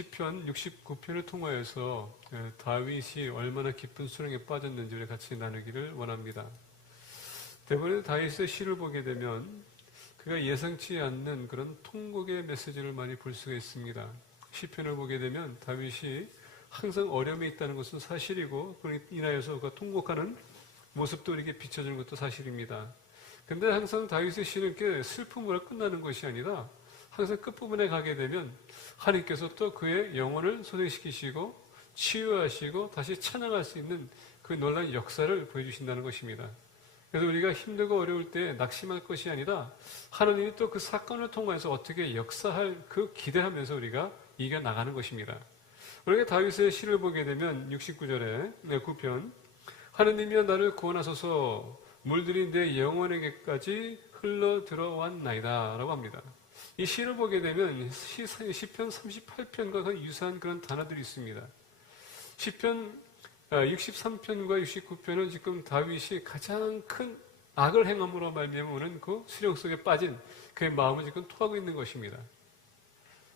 시편 69편을 통하여서 다윗이 얼마나 깊은 수렁에 빠졌는지를 같이 나누기를 원합니다. 대부분 다윗의 시를 보게 되면 그가 예상치 않는 그런 통곡의 메시지를 많이 볼 수가 있습니다. 시편을 보게 되면 다윗이 항상 어려움에 있다는 것은 사실이고 그로 인하여서 그가 통곡하는 모습도 이렇게 비춰주는 것도 사실입니다. 근데 항상 다윗의 시는 이렇게 슬픔으로 끝나는 것이 아니라 항상 끝부분에 가게 되면 하나님께서 또 그의 영혼을 소생시키시고 치유하시고 다시 찬양할 수 있는 그 놀라운 역사를 보여주신다는 것입니다. 그래서 우리가 힘들고 어려울 때 낙심할 것이 아니라 하나님이 또 그 사건을 통해서 어떻게 역사할 그 기대하면서 우리가 이겨나가는 것입니다. 우리가 다윗의 시를 보게 되면 69절에 9편 하나님이여 나를 구원하소서 물들이 내 영혼에게까지 흘러 들어왔나이다 라고 합니다. 이 시를 보게 되면 시편 38편과 유사한 그런 단어들이 있습니다. 시편 63편과 69편은 지금 다윗이 가장 큰 악을 행함으로 말미암아 오는 그 수령 속에 빠진 그의 마음을 지금 토하고 있는 것입니다.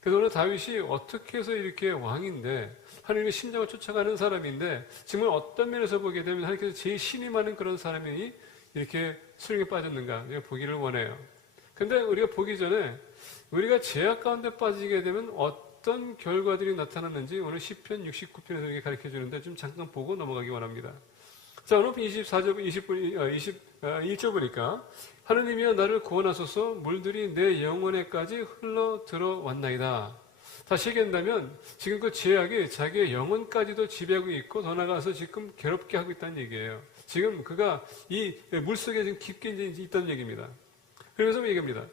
그래서 오늘 다윗이 어떻게 해서 이렇게 왕인데 하나님의 심장을 쫓아가는 사람인데 정말 어떤 면에서 보게 되면 하나님께서 제일 신임하는 그런 사람이 이렇게 수령에 빠졌는가 보기를 원해요. 근데 우리가 보기 전에 우리가 죄악 가운데 빠지게 되면 어떤 결과들이 나타났는지 오늘 시편 69편에서 이렇게 가르쳐 주는데 좀 잠깐 보고 넘어가기 원합니다. 자, 오늘 24절, 21절 보니까 하느님이여 나를 구원하소서 물들이 내 영혼에까지 흘러 들어왔나이다. 다시 얘기한다면 지금 그 죄악이 자기의 영혼까지도 지배하고 있고 더 나아가서 지금 괴롭게 하고 있다는 얘기예요. 지금 그가 이 물속에 지금 깊게 있다는 얘기입니다. 그래서 얘기합니다.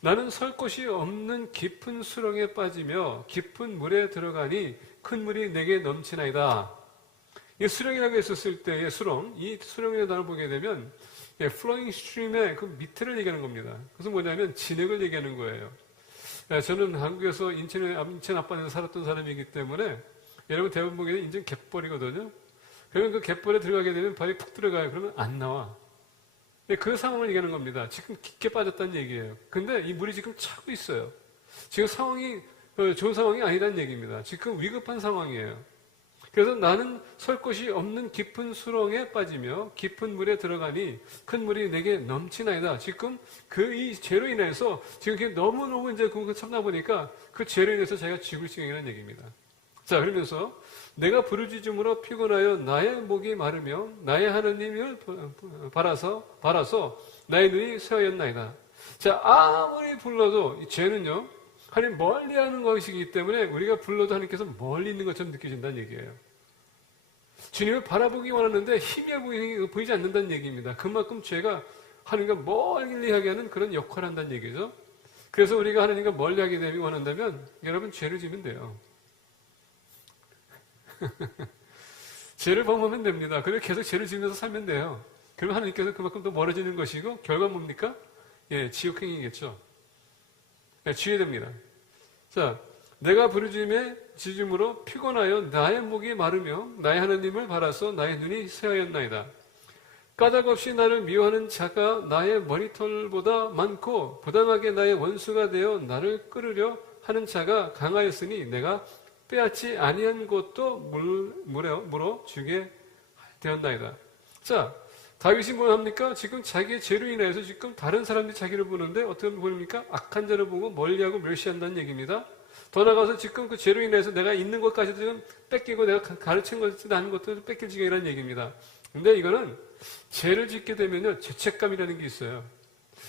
나는 설 곳이 없는 깊은 수렁에 빠지며 깊은 물에 들어가니 큰 물이 내게 넘치나이다. 이 수렁이라고 했었을 때의 수렁, 이 수렁의 단어를 보게 되면 flowing stream의 그 밑을 얘기하는 겁니다. 그것은 뭐냐면 진액을 얘기하는 거예요. 저는 한국에서 인천 앞바다에서 살았던 사람이기 때문에 여러분 대부분 보게 되면 인천 갯벌이거든요. 그러면 그 갯벌에 들어가게 되면 발이 푹 들어가요. 그러면 안 나와. 그 상황을 얘기하는 겁니다. 지금 깊게 빠졌다는 얘기예요. 근데 이 물이 지금 차고 있어요. 지금 상황이 좋은 상황이 아니라는 얘기입니다. 지금 위급한 상황이에요. 그래서 나는 설 곳이 없는 깊은 수렁에 빠지며 깊은 물에 들어가니 큰 물이 내게 넘치나이다. 지금 그 이 죄로 인해서 지금 너무너무 이제 그거 참다 보니까 그 죄로 인해서 자기가 죽을 지경이라는 얘기입니다. 자, 그러면서 내가 부르짖음으로 피곤하여 나의 목이 마르며 나의 하나님을 바라서 나의 눈이 쇠하였나이다. 자, 아무리 불러도 이 죄는요 하나님 멀리 하는 것이기 때문에 우리가 불러도 하나님께서 멀리 있는 것처럼 느껴진다는 얘기예요. 주님을 바라보기 원하는데 힘이 보이지 않는다는 얘기입니다. 그만큼 죄가 하나님과 멀리 하게 하는 그런 역할을 한다는 얘기죠. 그래서 우리가 하나님과 멀리 하게 되기 원한다면 여러분 죄를 지면 돼요. 죄를 범하면 됩니다. 그리고 계속 죄를 지면서 살면 돼요. 그러면 하나님께서 그만큼 더 멀어지는 것이고 결과 뭡니까? 지옥행이겠죠. 주의됩니다. 자, 내가 부르짖음으로 피곤하여 나의 목이 마르며 나의 하나님을 바라서 나의 눈이 쇠하였나이다. 까닭없이 나를 미워하는 자가 나의 머리털보다 많고 부당하게 나의 원수가 되어 나를 끌으려 하는 자가 강하였으니 내가 빼앗지 아니한 것도 물어 주게 되었나이다. 자, 다윗이 뭘 합니까? 지금 자기의 죄로 인해서 지금 다른 사람들이 자기를 보는데 어떻게 보입니까? 악한 자를 보고 멀리하고 멸시한다는 얘기입니다. 더 나가서 지금 그 죄로 인해서 내가 있는 것까지도 지금 뺏기고 내가 가르친 것도 하는 것도 뺏길 지경이라는 얘기입니다. 근데 이거는 죄를 짓게 되면요, 죄책감이라는 게 있어요.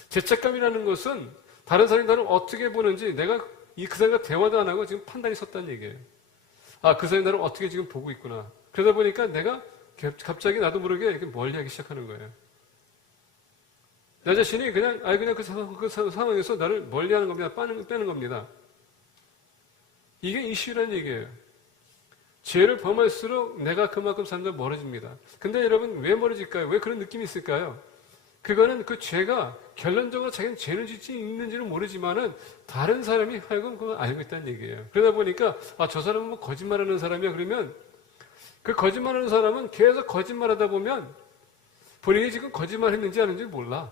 죄책감이라는 것은 다른 사람이 나를 어떻게 보는지 내가 그 사람과 대화도 안 하고 지금 판단이 섰다는 얘기예요. 아, 그 사람이 나를 어떻게 지금 보고 있구나. 그러다 보니까 내가 갑자기 나도 모르게 이렇게 멀리하기 시작하는 거예요. 내 자신이 그냥 그 상황에서 나를 멀리하는 겁니다. 빼는 겁니다. 이게 이슈라는 얘기예요. 죄를 범할수록 내가 그만큼 사람들 멀어집니다. 근데 여러분 왜 멀어질까요? 왜 그런 느낌이 있을까요? 그거는 그 죄가 결론적으로 자기는 죄를 짓지 있는지는 모르지만은 다른 사람이 하여금 그걸 알고 있다는 얘기예요. 그러다 보니까 저 사람은 뭐 거짓말하는 사람이야 그러면 그 거짓말하는 사람은 계속 거짓말하다 보면 본인이 지금 거짓말했는지 아닌지 몰라.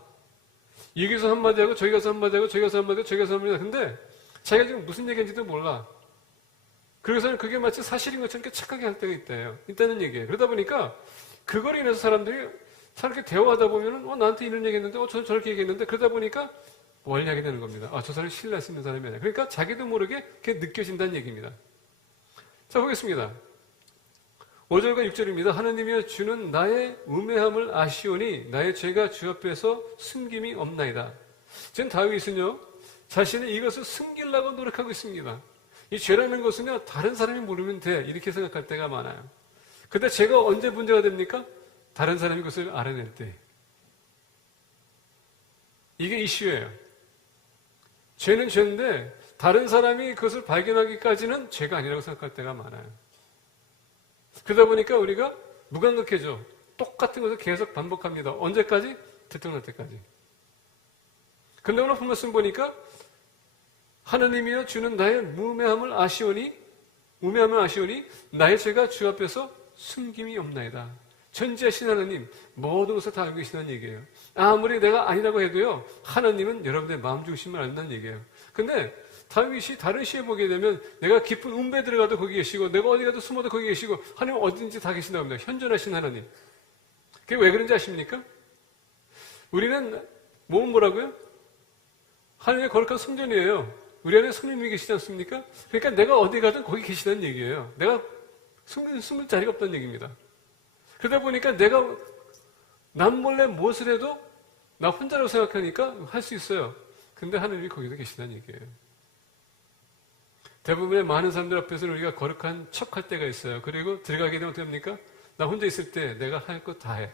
여기서 한마디 하고 저기 가서 한마디 하고 저기 가서 한마디 하고 저기 가서 한마디 하고 근데 자기가 지금 무슨 얘기인지도 몰라. 그래서는 그게 마치 사실인 것처럼 이렇게 착하게 할 때가 있다는 얘기예요. 그러다 보니까 그걸 인해서 사람들이 저렇게 대화하다 보면은 나한테 이런 얘기했는데 저 저렇게 얘기했는데 그러다 보니까 멀리하게 되는 겁니다. 저 사람이 신뢰할 수 있는 사람이 아니야. 그러니까 자기도 모르게 그게 느껴진다는 얘기입니다. 자, 보겠습니다. 5절과 6절입니다. 하느님이여 주는 나의 우매함을 아시오니 나의 죄가 주 앞에서 숨김이 없나이다. 지금 다윗은요 자신이 이것을 숨기려고 노력하고 있습니다. 이 죄라는 것은요 다른 사람이 모르면 돼 이렇게 생각할 때가 많아요. 근데 죄가 언제 문제가 됩니까? 다른 사람이 그것을 알아낼 때. 이게 이슈예요. 죄는 죄인데 다른 사람이 그것을 발견하기까지는 죄가 아니라고 생각할 때가 많아요. 그러다 보니까 우리가 무감각해져. 똑같은 것을 계속 반복합니다. 언제까지? 들통날 때까지. 근데 오늘 말씀 보니까 하느님이여 주는 나의 우매함을 아시오니 나의 죄가 주 앞에서 숨김이 없나이다. 전지하신 하느님 모든 것을 다 알고 계시다는 얘기예요. 아무리 내가 아니라고 해도요 하느님은 여러분의 마음 중심을 안다는 얘기예요. 근데 다윗이 다른 시에 보게 되면 내가 깊은 음배에 들어가도 거기 계시고 내가 어디 가도 숨어도 거기 계시고 하나님 어딘지 다 계신다고 합니다. 현존하신 하나님. 그게 왜 그런지 아십니까? 우리는 몸은 뭐라고요? 하나님의 거룩한 성전이에요. 우리 안에 성령님이 계시지 않습니까? 그러니까 내가 어디 가든 거기 계시다는 얘기예요. 내가 숨을 자리가 없다는 얘기입니다. 그러다 보니까 내가 남몰래 무엇을 해도 나 혼자라고 생각하니까 할 수 있어요. 근데 하나님이 거기도 계시다는 얘기예요. 대부분의 많은 사람들 앞에서는 우리가 거룩한 척할 때가 있어요. 그리고 들어가게 되면 어떻게 합니까? 나 혼자 있을 때 내가 할 것 다 해.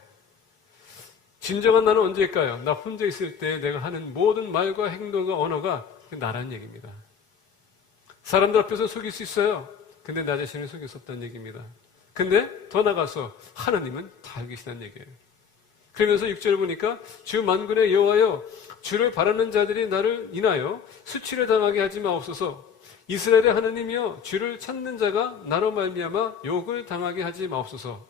진정한 나는 언제일까요? 나 혼자 있을 때 내가 하는 모든 말과 행동과 언어가 나라는 얘기입니다. 사람들 앞에서 속일 수 있어요. 근데 나 자신을 속일 수 없다는 얘기입니다. 근데 더 나가서 하나님은 다 알고 계시다는 얘기예요. 그러면서 6절을 보니까 주 만군의 여호와여 주를 바라는 자들이 나를 인하여 수치를 당하게 하지 마옵소서. 이스라엘의 하나님이여 주를 찾는 자가 나로 말미암아 욕을 당하게 하지 마옵소서.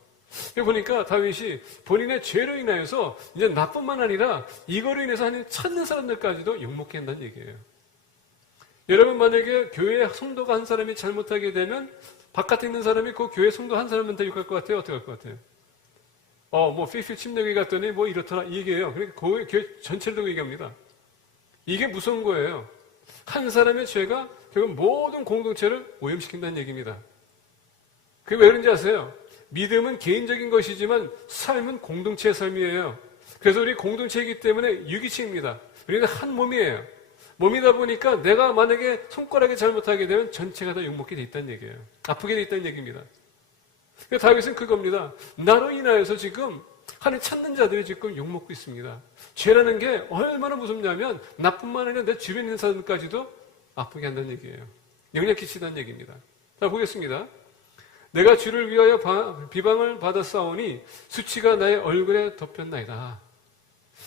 보니까 다윗이 본인의 죄로 인하여서 이제 나뿐만 아니라 이거로 인해서 하나님 찾는 사람들까지도 욕먹게 한다는 얘기예요. 여러분 만약에 교회 성도가 한 사람이 잘못하게 되면 바깥에 있는 사람이 그 교회 성도 한 사람한테 욕할 것 같아요? 어떻게 할 것 같아요? 피필 침략에 갔더니 이렇더라 이 얘기예요. 그러니까 교회 전체를 두고 얘기합니다. 이게 무서운 거예요. 한 사람의 죄가 결국 모든 공동체를 오염시킨다는 얘기입니다. 그게 왜 그런지 아세요? 믿음은 개인적인 것이지만 삶은 공동체의 삶이에요. 그래서 우리 공동체이기 때문에 유기체입니다. 우리는 한 몸이에요. 몸이다 보니까 내가 만약에 손가락이 잘못하게 되면 전체가 다 욕먹게 돼 있다는 얘기예요. 아프게 돼 있다는 얘기입니다. 그러니까 다윗은 그겁니다. 나로 인하여서 지금 하나님 찾는 자들이 지금 욕먹고 있습니다. 죄라는 게 얼마나 무섭냐면 나뿐만 아니라 내 주변에 있는 사람까지도 아프게 한다는 얘기예요. 영향 끼치다는 얘기입니다. 자, 보겠습니다. 내가 주를 위하여 비방을 받았사오니 수치가 나의 얼굴에 덮였나이다.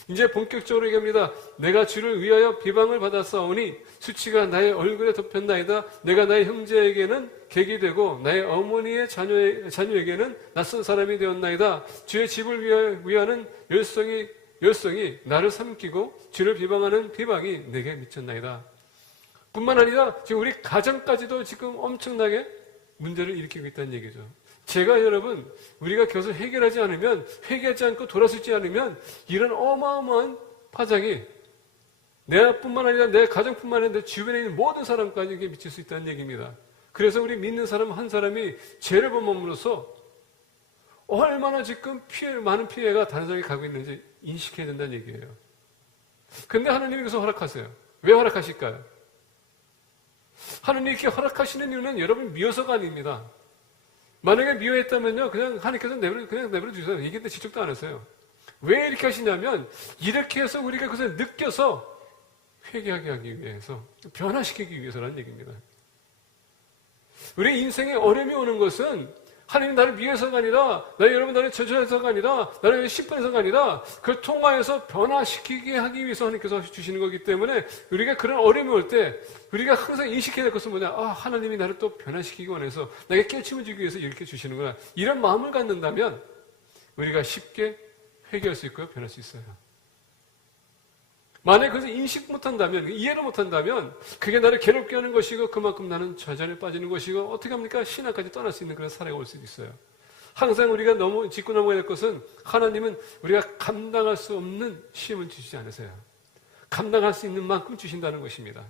이제 본격적으로 얘기합니다. 내가 주를 위하여 비방을 받았사오니 수치가 나의 얼굴에 덮였나이다. 내가 나의 형제에게는 객이 되고 나의 어머니의 자녀에게는 낯선 사람이 되었나이다. 주의 집을 위하는 열성이 나를 삼키고 주를 비방하는 비방이 내게 미쳤나이다. 뿐만 아니라 지금 우리 가정까지도 지금 엄청나게 문제를 일으키고 있다는 얘기죠. 제가 여러분 우리가 계속 해결하지 않으면 회개하지 않고 돌아서지 않으면 이런 어마어마한 파장이 내뿐만 아니라 내 가정뿐만 아니라 내 주변에 있는 모든 사람까지 이게 미칠 수 있다는 얘기입니다. 그래서 우리 믿는 사람 한 사람이 죄를 범함으로써 얼마나 지금 많은 피해가 다른 사람이 가고 있는지 인식해야 된다는 얘기예요. 근데 하나님이 그래서 허락하세요. 왜 허락하실까요? 하나님이 이렇게 허락하시는 이유는 여러분 미워서가 아닙니다. 만약에 미워했다면요, 그냥 하나님께서 내버려 주세요. 이게 지적도 안 하세요. 왜 이렇게 하시냐면, 이렇게 해서 우리가 그것을 느껴서 회개하게 하기 위해서, 변화시키기 위해서라는 얘기입니다. 우리 인생에 어려움이 오는 것은 하나님 나를 미워서가 아니라, 여러분 나를 저주해서가 아니라, 나를 심판해서가 아니라, 그걸 통하여서 변화시키게 하기 위해서 하나님께서 주시는 거기 때문에, 우리가 그런 어려움이 올 때, 우리가 항상 인식해야 될 것은 뭐냐? 하나님이 나를 또 변화시키기 원해서, 나에게 깨침을 주기 위해서 이렇게 주시는구나. 이런 마음을 갖는다면, 우리가 쉽게 회개할 수 있고요, 변할 수 있어요. 만약에 그것을 인식 못한다면, 이해를 못한다면 그게 나를 괴롭게 하는 것이고 그만큼 나는 좌절에 빠지는 것이고 어떻게 합니까? 신앙까지 떠날 수 있는 그런 사례가 올 수도 있어요. 항상 우리가 너무 짚고 넘어야 될 것은 하나님은 우리가 감당할 수 없는 시험을 주시지 않으세요. 감당할 수 있는 만큼 주신다는 것입니다.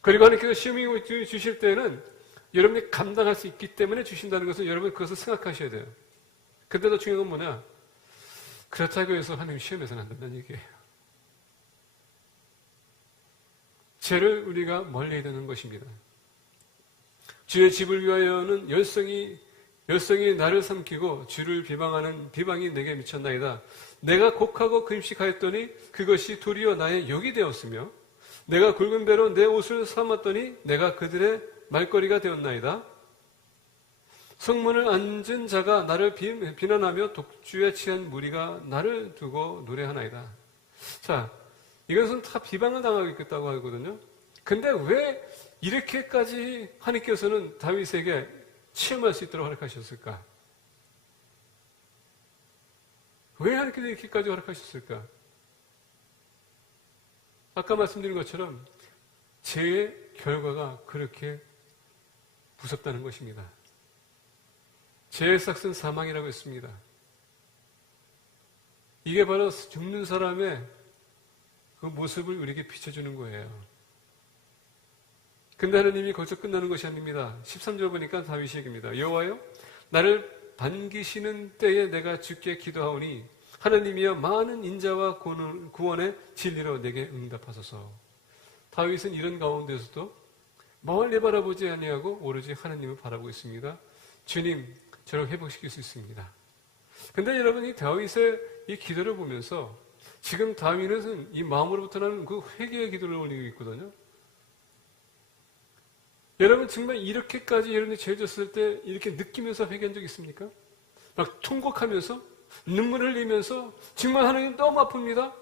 그리고 하나님께서 시험을 주실 때는 여러분이 감당할 수 있기 때문에 주신다는 것은 여러분 그것을 생각하셔야 돼요. 근데 더 중요한 건 뭐냐? 그렇다고 해서 하나님 시험에서는 안 된다는 얘기예요. 죄를 우리가 멀리해야 되는 것입니다. 주의 집을 위하여는 열성이 나를 삼키고 주를 비방하는 비방이 내게 미쳤나이다. 내가 곡하고 금식하였더니 그것이 도리어 나의 욕이 되었으며 내가 굵은 배로 내 옷을 삼았더니 내가 그들의 말거리가 되었나이다. 성문을 앉은 자가 나를 비난하며 독주에 취한 무리가 나를 두고 노래하나이다. 자, 이것은 다 비방을 당하고 있겠다고 하거든요. 근데 왜 이렇게까지 하나님께서는 다윗에게 체험할 수 있도록 허락하셨을까? 왜 하나님께서 이렇게까지 허락하셨을까? 아까 말씀드린 것처럼 죄의 결과가 그렇게 무섭다는 것입니다. 죄의 삭은 사망이라고 했습니다. 이게 바로 죽는 사람의 그 모습을 우리에게 비춰주는 거예요. 근데 하나님이 거기서 끝나는 것이 아닙니다. 13절 보니까 다윗이 얘기입니다. 여호와여 나를 반기시는 때에 내가 주께 기도하오니 하나님이여 많은 인자와 구원의 진리로 내게 응답하소서. 다윗은 이런 가운데서도 멀리 바라보지 아니하고 오로지 하나님을 바라보고 있습니다. 주님, 저를 회복시킬 수 있습니다. 근데 여러분, 이 다윗의 이 기도를 보면서 지금 다윗은 이 마음으로부터 나는 그 회개의 기도를 올리고 있거든요. 여러분, 정말 이렇게까지 여러분이 죄 졌을 때 이렇게 느끼면서 회개한 적 있습니까? 막 통곡하면서 눈물을 흘리면서 정말 하나님 너무 아픕니다.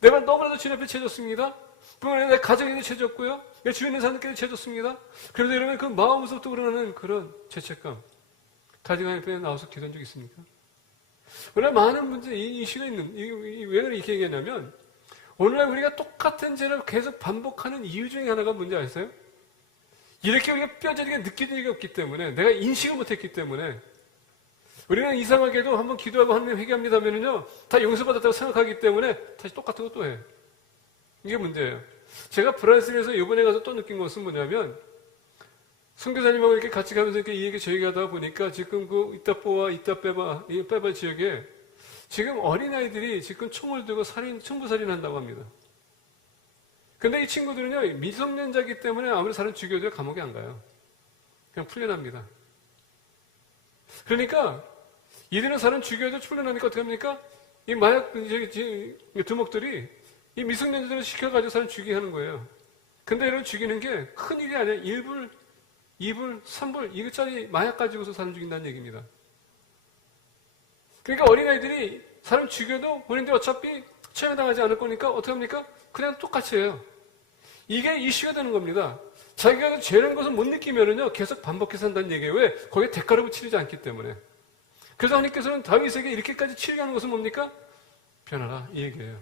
내가 너무나도 주님 앞에 죄 졌습니다. 그러면 내 가정에도 죄 졌고요. 내 주위에 있는 사람들께도 죄 졌습니다. 그런데 여러분 그 마음에서부터 우러나는 그런 죄책감 가지고 하나님 앞에 나와서 기도한 적 있습니까? 오늘 많은 분들이 이 이슈가 있는, 왜 이렇게 얘기했냐면 오늘날 우리가 똑같은 죄를 계속 반복하는 이유 중에 하나가 뭔지 아세요? 이렇게 우리가 뼈저리게 느낀 적이 없기 때문에, 내가 인식을 못했기 때문에, 우리는 이상하게도 한번 기도하고 하나님 회개합니다 하면은요, 다 용서받았다고 생각하기 때문에 다시 똑같은 거 또 해. 이게 문제예요. 제가 브라질에서 이번에 가서 또 느낀 것은 뭐냐면, 선교사님하고 이렇게 같이 가면서 이렇게 이 얘기 저 얘기하다 보니까 지금 그 이따뽀와 이따빼바, 이 빼바 지역에 지금 어린아이들이 지금 총을 들고 청부살인 한다고 합니다. 근데 이 친구들은요, 미성년자이기 때문에 아무리 사람 죽여도 감옥에 안 가요. 그냥 풀려납니다. 그러니까, 이들은 사람 죽여도 풀려나니까 어떻게 합니까? 이 마약, 두목들이 이 미성년자들을 시켜가지고 사람 죽이게 하는 거예요. 근데 이런 죽이는 게 큰 일이 아니라 1불, 2불, 3불, 이것짜리 마약 가지고서 사람 죽인다는 얘기입니다. 그러니까 어린아이들이 사람 죽여도 본인들 어차피 처형당하지 않을 거니까 어떻게 합니까? 그냥 똑같이 해요. 이게 이슈가 되는 겁니다. 자기가 죄라는 것을 못 느끼면은요, 계속 반복해서 한다는 얘기예요. 왜? 거기에 대가를 치르지 않기 때문에. 그래서 하나님께서는 다윗에게 이렇게까지 치르게 하는 것은 뭡니까? 변하라. 이 얘기예요.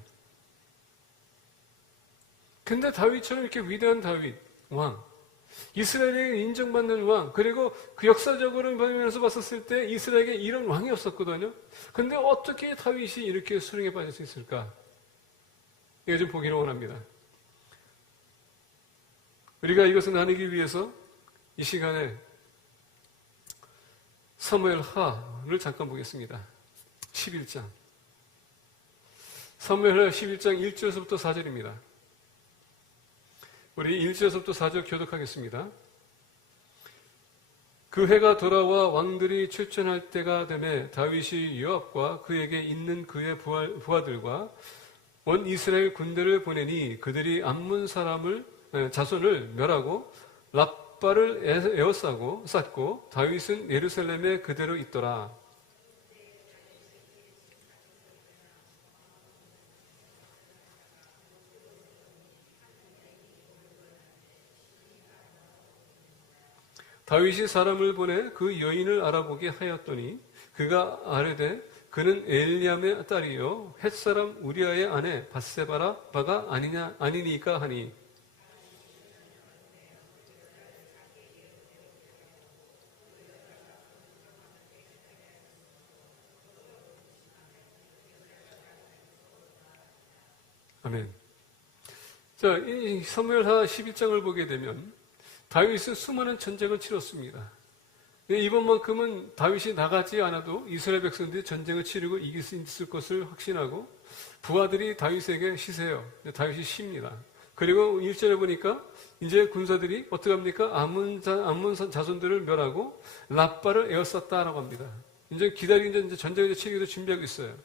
근데 다윗처럼 이렇게 위대한 다윗, 왕, 이스라엘에게 인정받는 왕, 그리고 그 역사적으로 보면서 봤었을 때 이스라엘에게 이런 왕이 없었거든요. 근데 어떻게 다윗이 이렇게 수렁에 빠질 수 있을까? 이거 좀 보기를 원합니다. 우리가 이것을 나누기 위해서 이 시간에 사무엘 하를 잠깐 보겠습니다. 11장. 사무엘 하 11장 1절에서부터 4절입니다. 우리 1절에서부터 4절 교독하겠습니다. 그 해가 돌아와 왕들이 출전할 때가 되매 다윗이 요압과 그에게 있는 그의 부하들과 온 이스라엘 군대를 보내니 그들이 암몬 자손을 멸하고 랍바를 에워쌌고 다윗은 예루살렘에 그대로 있더라. 다윗이 사람을 보내 그 여인을 알아보게 하였더니 그가 아뢰되 그는 엘리암의 딸이요 햇사람 우리아의 아내 바가 아니니까 하니. 아멘. 자, 이 사무엘하 11장을 보게 되면 다윗은 수많은 전쟁을 치렀습니다. 이번만큼은 다윗이 나가지 않아도 이스라엘 백성들이 전쟁을 치르고 이길 수 있을 것을 확신하고 부하들이 다윗에게 시세요. 다윗이 쉽니다. 그리고 1절에 보니까 이제 군사들이 어떻게 합니까? 암몬 자손들을 멸하고 랍바를 에워쌌다라고 합니다. 이제 이제 전쟁을 치르기도 준비하고 있어요.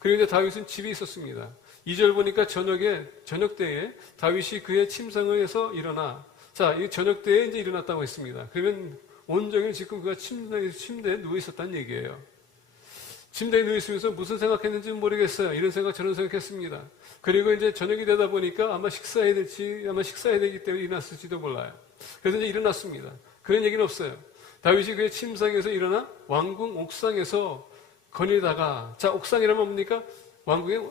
그리고 이제 다윗은 집에 있었습니다. 2절 보니까 저녁 때에 다윗이 그의 침상에서 일어나, 자, 이 저녁 때에 이제 일어났다고 했습니다. 그러면 온종일 지금 그가 침대에 누워 있었다는 얘기예요. 침대에 누워 있으면서 무슨 생각했는지는 모르겠어요. 이런 생각 저런 생각했습니다. 그리고 이제 저녁이 되다 보니까 아마 식사해야 되기 때문에 일어났을지도 몰라요. 그래서 이제 일어났습니다. 그런 얘기는 없어요. 다윗이 그의 침상에서 일어나 왕궁 옥상에서 거닐다가, 자, 옥상이라면 뭡니까? 왕궁의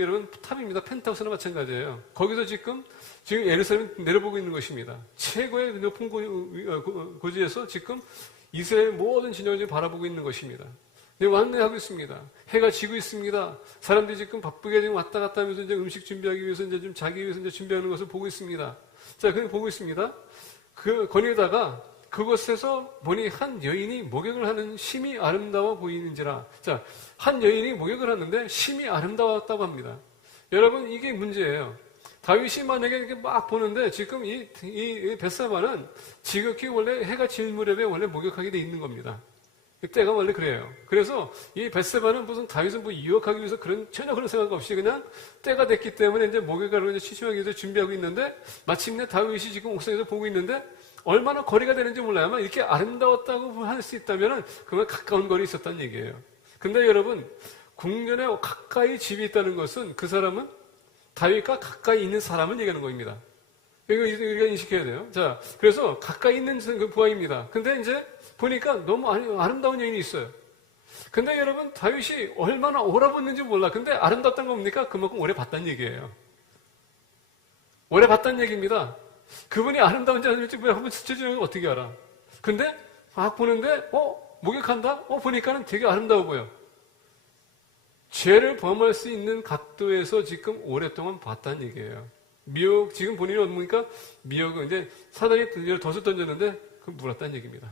여러분 탑입니다. 펜트하우스나 마찬가지예요. 거기서 지금 예루살렘 내려보고 있는 것입니다. 최고의 높은 고지에서 지금 이스라엘 모든 진영을 바라보고 있는 것입니다. 완내하고 있습니다. 해가 지고 있습니다. 사람들이 지금 바쁘게 지금 왔다 갔다 하면서 이제 음식 준비하기 위해서 이제 좀 자기 위해서 이제 준비하는 것을 보고 있습니다. 자, 그냥 보고 있습니다. 거기에다가 그곳에서 보니 한 여인이 목욕을 하는 심이 아름다워 보이는지라. 자, 한 여인이 목욕을 하는데 심이 아름다웠다고 합니다. 여러분, 이게 문제예요. 다윗이 만약에 이렇게 막 보는데 지금 이 벳사바는 지극히 원래 해가 질 무렵에 원래 목욕하게 돼 있는 겁니다. 때가 원래 그래요. 그래서 이 벳사바는 무슨 다윗을 유혹하기 위해서 전혀 그런 생각 없이 그냥 때가 됐기 때문에 이제 목욕하러 이제 취침하기 위해서 준비하고 있는데 마침내 다윗이 지금 옥상에서 보고 있는데 얼마나 거리가 되는지 몰라요. 아마 이렇게 아름다웠다고 할 수 있다면 그건 가까운 거리에 있었다는 얘기예요. 근데 여러분, 궁전에 가까이 집이 있다는 것은 그 사람은 다윗과 가까이 있는 사람을 얘기하는 겁니다. 이거 우리가 인식해야 돼요. 자, 그래서 가까이 있는 그 부하입니다. 근데 이제 보니까 너무 아름다운 여인이 있어요. 근데 여러분, 다윗이 얼마나 오라붙는지 몰라. 근데 아름답다는 겁니까? 그만큼 오래 봤다는 얘기예요. 오래 봤다는 얘기입니다. 그분이 아름다운지 아닌지 한번 스쳐주는 걸 어떻게 알아? 근데 막 보는데 목욕한다? 보니까는 되게 아름다워 보여. 죄를 범할 수 있는 각도에서 지금 오랫동안 봤다는 얘기예요. 미혹, 지금 본인이 뭡니까? 미혹은 이제 사단이 덫을 던졌는데 그 물었다는 얘기입니다.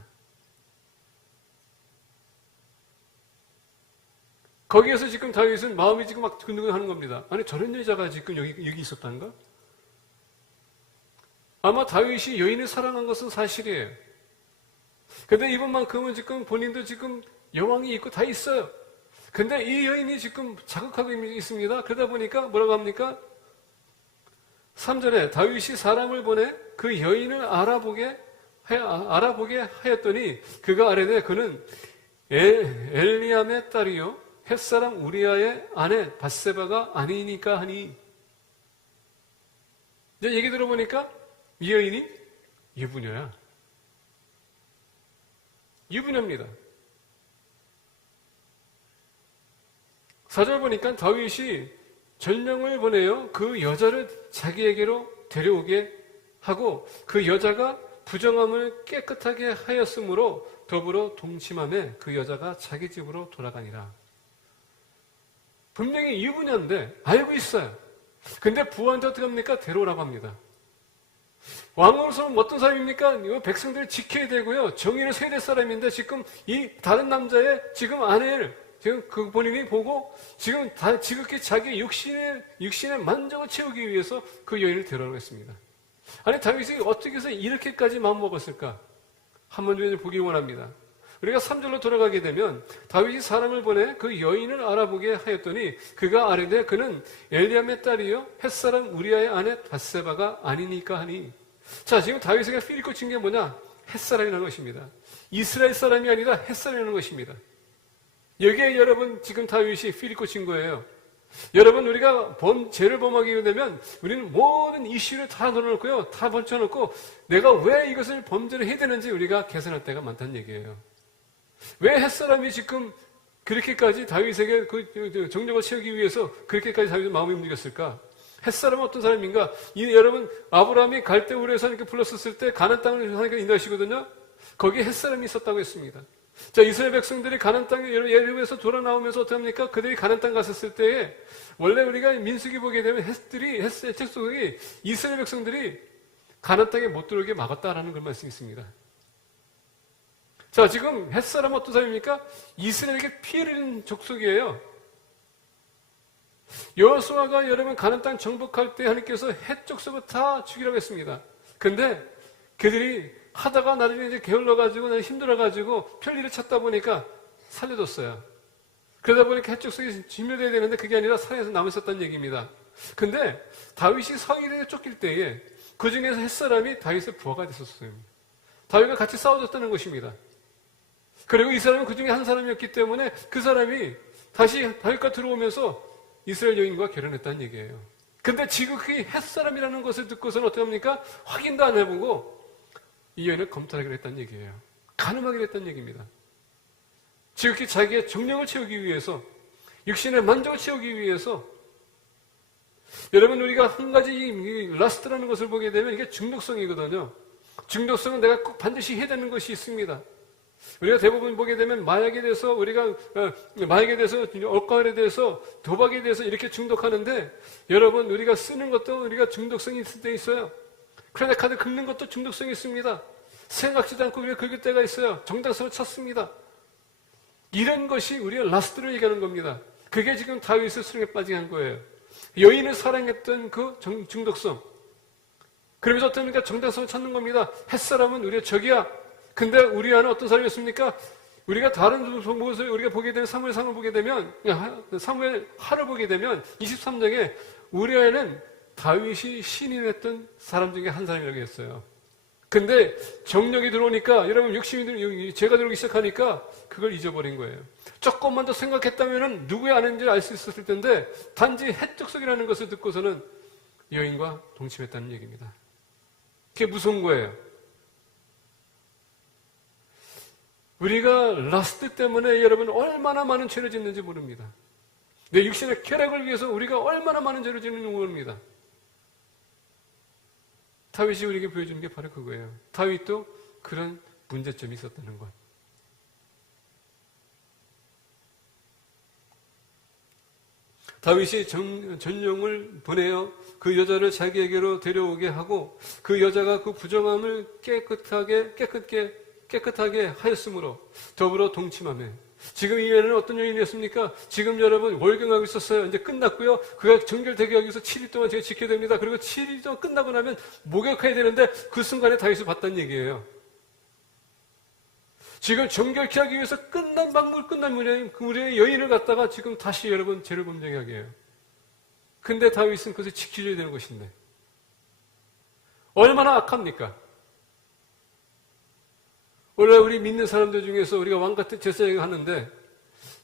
거기에서 지금 다윗은 마음이 지금 막 두근두근 하는 겁니다. 아니, 저런 여자가 지금 여기 있었다는가? 아마 다윗이 여인을 사랑한 것은 사실이에요. 근데 이번만큼은 지금 본인도 지금 여왕이 있고 다 있어요. 근데 이 여인이 지금 자극하고 있습니다. 그러다 보니까 뭐라고 합니까? 3절에 다윗이 사람을 보내 그 여인을 알아보게 하였더니 그가 아뢰되 그는 엘리암의 딸이요 햇사람 우리아의 아내 밧세바가 아니니까 하니. 이제 얘기 들어보니까 이 여인이 유부녀야. 유부녀입니다. 4절 보니까 다윗이 전령을 보내요. 그 여자를 자기에게로 데려오게 하고 그 여자가 부정함을 깨끗하게 하였으므로 더불어 동침함에 그 여자가 자기 집으로 돌아가니라. 분명히 유부녀인데 알고 있어요. 근데 부하한테 어떻게 합니까? 데려오라고 합니다. 왕으로서는 어떤 사람입니까? 이거 백성들을 지켜야 되고요. 정의를 세워야 될 사람인데 지금 이 다른 남자의 지금 아내를 지금 그 본인이 보고 지금 다 지극히 자기 육신의 만족을 채우기 위해서 그 여인을 데려오라고 했습니다. 아니, 다윗이 어떻게 해서 이렇게까지 마음먹었을까? 한번 좀 보기 원합니다. 우리가 3절로 돌아가게 되면 다윗이 사람을 보내 그 여인을 알아보게 하였더니 그가 아뢰되 그는 엘리암의 딸이요 햇사람 우리아의 아내 밧세바가 아니니까 하니. 자, 지금 다윗에게 필고 친 게 뭐냐? 햇사람이라는 것입니다. 이스라엘 사람이 아니라 햇사람이라는 것입니다. 여기에 여러분 지금 다윗이 필고 친 거예요. 여러분, 우리가 죄를 범하게 되면 우리는 모든 이슈를 다 넣어놓고요, 다 번쳐놓고 내가 왜 이것을 범죄를 해야 되는지 우리가 계산할 때가 많다는 얘기예요. 왜 햇사람이 지금 그렇게까지 다윗에게 그 정력을 채우기 위해서 그렇게까지 다윗의 마음이 움직였을까? 햇사람은 어떤 사람인가? 여러분, 아브라함이 갈대우르에서 이렇게 불렀었을 때 가나안 땅을 하나님께서 인도하시거든요. 거기에 햇사람이 있었다고 했습니다. 자, 이스라엘 백성들이 가나안 땅에 예루에서 돌아 나오면서 어떻게 합니까? 그들이 가나안 땅 갔었을 때에 원래 우리가 민수기 보게 되면 햇 속에 이스라엘 백성들이 가나안 땅에 못 들어오게 막았다라는 걸 말씀이 있습니다. 자, 지금 햇사람은 어떤 사람입니까? 이스라엘에게 피해를 입은 족속이에요. 여호수아가 여러분 가나안 땅 정복할 때 하나님께서 헷 족속을 다 죽이라고 했습니다. 근데 그들이 하다가 나중에 이제 게을러가지고 힘들어가지고 편리를 찾다 보니까 살려줬어요. 그러다 보니까 헷 족속이 진멸돼야 되는데 그게 아니라 산에서 남았었다는 얘기입니다. 근데 다윗이 사울에게 쫓길 때에 그 중에서 햇사람이 다윗의 부하가 됐었어요. 다윗과 같이 싸워줬다는 것입니다. 그리고 이 사람은 그 중에 한 사람이었기 때문에 그 사람이 다시 다윗과 들어오면서 이스라엘 여인과 결혼했다는 얘기예요. 근데 지극히 햇사람이라는 것을 듣고서는 어떻게 합니까? 확인도 안 해보고 이 여인을 검탈하기로 했다는 얘기예요. 간음하기로 했다는 얘기입니다. 지극히 자기의 정력을 채우기 위해서, 육신의 만족을 채우기 위해서. 여러분, 우리가 한 가지 이 라스트라는 것을 보게 되면 이게 중독성이거든요. 중독성은 내가 꼭 반드시 해야 되는 것이 있습니다. 우리가 대부분 보게 되면 마약에 대해서 억가에 대해서 도박에 대해서 이렇게 중독하는데, 여러분, 우리가 쓰는 것도 우리가 중독성이 있을 때 있어요. 크레딧 카드 긁는 것도 중독성이 있습니다. 생각지도 않고 우리가 긁을 때가 있어요. 정당성을 찾습니다. 이런 것이 우리가 라스트를 얘기하는 겁니다. 그게 지금 다윗의 수렁에 빠지게 한 거예요. 여인을 사랑했던 그 중독성. 그러면서 어떻습니까? 정당성을 찾는 겁니다. 햇사람은 우리의 적이야. 근데 우리아는 어떤 사람이었습니까? 우리가 다른 무엇을 우리가 보게 되면 사무엘상을 보게 되면 사무엘 하를 보게 되면 23장에 우리아는 다윗이 신인했던 사람 중에 한 사람이라고 했어요. 근데 정력이 들어오니까 여러분 욕심이 죄가 들어오기 시작하니까 그걸 잊어버린 거예요. 조금만 더 생각했다면 누구의 아내인지 알 수 있었을 텐데 단지 헷적석이라는 것을 듣고서는 여인과 동침했다는 얘기입니다. 그게 무서운 거예요. 우리가 라스트 때문에 여러분 얼마나 많은 죄를 짓는지 모릅니다. 내 육신의 쾌락을 위해서 우리가 얼마나 많은 죄를 짓는지 모릅니다. 다윗이 우리에게 보여주는 게 바로 그거예요. 다윗도 그런 문제점이 있었다는 것. 다윗이 전령을 보내어 그 여자를 자기에게로 데려오게 하고 그 여자가 그 부정함을 깨끗하게 하였으므로 더불어 동침하며 지금 이 여인은 어떤 여인이었습니까? 지금 여러분 월경하고 있었어요. 이제 끝났고요. 그가 정결되게 하기 위해서 7일 동안 제가 지켜야 됩니다. 그리고 7일 동안 끝나고 나면 목욕해야 되는데 그 순간에 다윗을 봤다는 얘기예요. 지금 정결케 하기 위해서 끝난 우리의 여인을 갖다가 지금 다시 여러분 죄를 범죄하게 하게 해요. 근데 다윗은 그것을 지켜줘야 되는 것인데 얼마나 악합니까? 원래 우리 믿는 사람들 중에서 우리가 왕같은 제사장을 하는데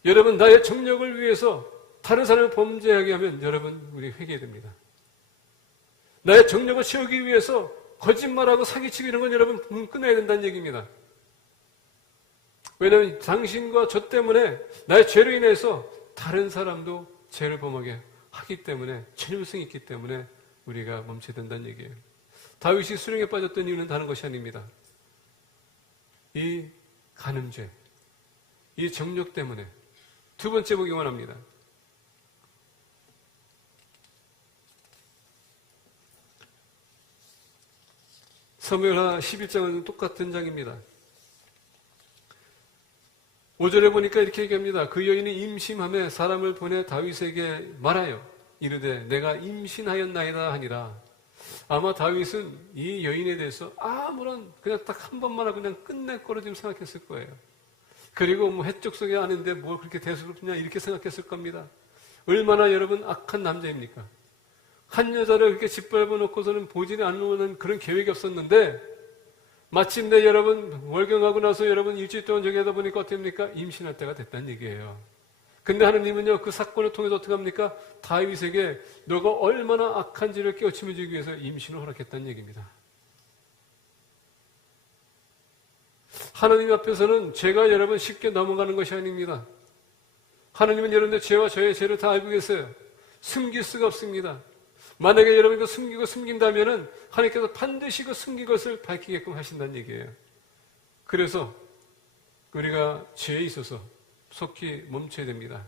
여러분 나의 정력을 위해서 다른 사람을 범죄하게 하면 여러분 우리 회개해야 됩니다. 나의 정력을 채우기 위해서 거짓말하고 사기치고 이런 건 여러분 끊어야 된다는 얘기입니다. 왜냐하면 당신과 저 때문에 나의 죄로 인해서 다른 사람도 죄를 범하게 하기 때문에 전율성이 있기 때문에 우리가 멈춰야 된다는 얘기예요. 다윗이 수령에 빠졌던 이유는 다른 것이 아닙니다. 이 간음죄, 이 정욕 때문에. 두 번째 보기 원합니다. 사무엘하 11장은 똑같은 장입니다. 5절에 보니까 이렇게 얘기합니다. 그 여인이 임신함에 사람을 보내 다윗에게 말하여 이르되 내가 임신하였나이다 하니라. 아마 다윗은 이 여인에 대해서 아무런 그냥 딱 한 번만 하고 그냥 끝낼 거로 지금 생각했을 거예요. 그리고 뭐 해적속이 아닌데 뭘 그렇게 대수롭냐 이렇게 생각했을 겁니다. 얼마나 여러분 악한 남자입니까? 한 여자를 그렇게 짓밟아 놓고서는 보지는 않는 그런 계획이 없었는데 마침내 여러분 월경하고 나서 여러분 일주일 동안 저기 하다 보니까 어떻게 합니까? 임신할 때가 됐다는 얘기예요. 근데 하느님은요 그 사건을 통해서 어떻게 합니까? 다윗에게 너가 얼마나 악한지를 깨우침해 주기 위해서 임신을 허락했다는 얘기입니다. 하나님 앞에서는 죄가 여러분 쉽게 넘어가는 것이 아닙니다. 하나님은 여러분들 죄와 저의 죄를 다 알고 계세요. 숨길 수가 없습니다. 만약에 여러분이 숨기고 숨긴다면은 하나님께서 반드시 그 숨긴 것을 밝히게끔 하신다는 얘기예요. 그래서 우리가 죄에 있어서 속히 멈춰야 됩니다.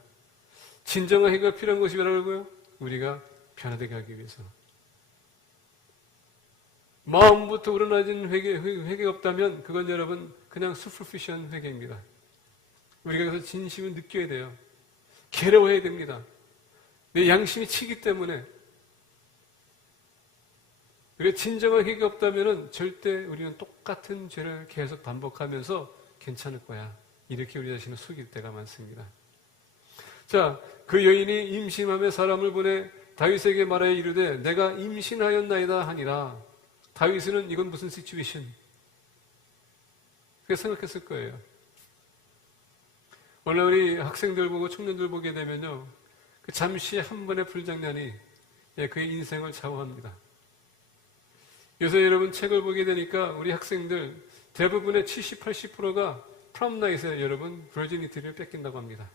진정한 해결가 필요한 것이 뭐라고요? 우리가 변화되게 하기 위해서. 마음부터 우러나진 회개가 없다면 그건 여러분 그냥 superficial 회개입니다. 우리가 그래서 진심을 느껴야 돼요. 괴로워해야 됩니다. 내 양심이 치기 때문에. 우리가 진정한 회개가 없다면 절대 우리는 똑같은 죄를 계속 반복하면서 괜찮을 거야. 이렇게 우리 자신을 속일 때가 많습니다. 자, 그 여인이 임신함에 사람을 보내 다윗에게 말하여 이르되 내가 임신하였나이다 하니라. 다윗은 이건 무슨 시츄에이션? 그렇게 생각했을 거예요. 오늘 우리 학생들 보고 청년들 보게 되면요, 그 잠시 한 번의 불장난이 그의 인생을 좌우합니다. 요새 여러분 책을 보게 되니까 우리 학생들 대부분의 70, 80%가 프롬 나잇에 여러분 버지니티를 뺏긴다고 합니다.